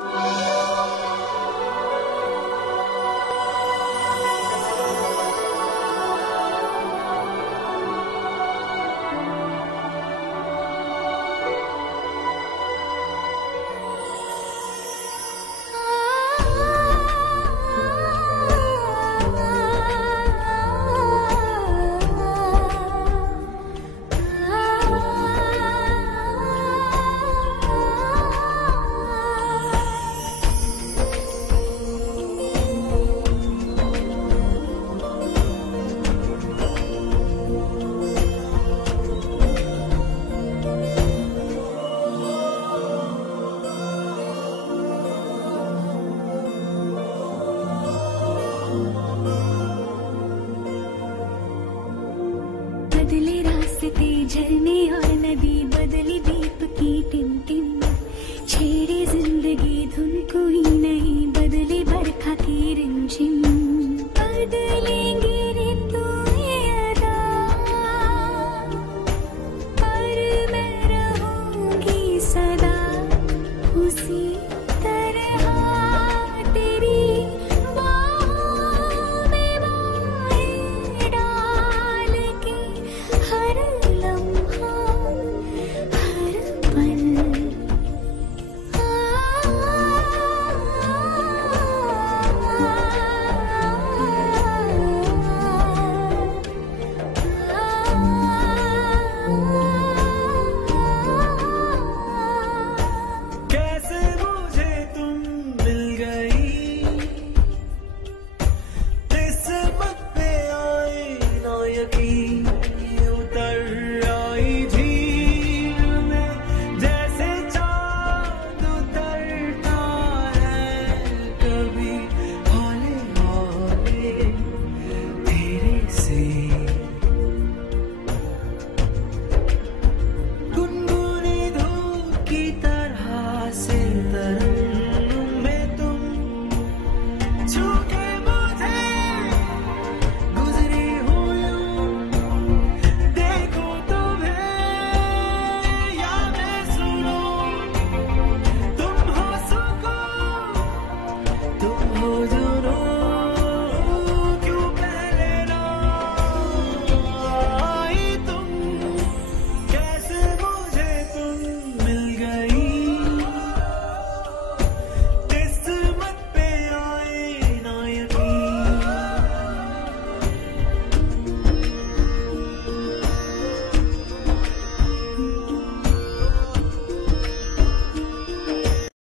了。झरने और नदी बदली दीप की टिम टिम छेड़े ज़िंदगी धुन कोई नहीं, बदली बरखा की रिमझिम बदले Oh.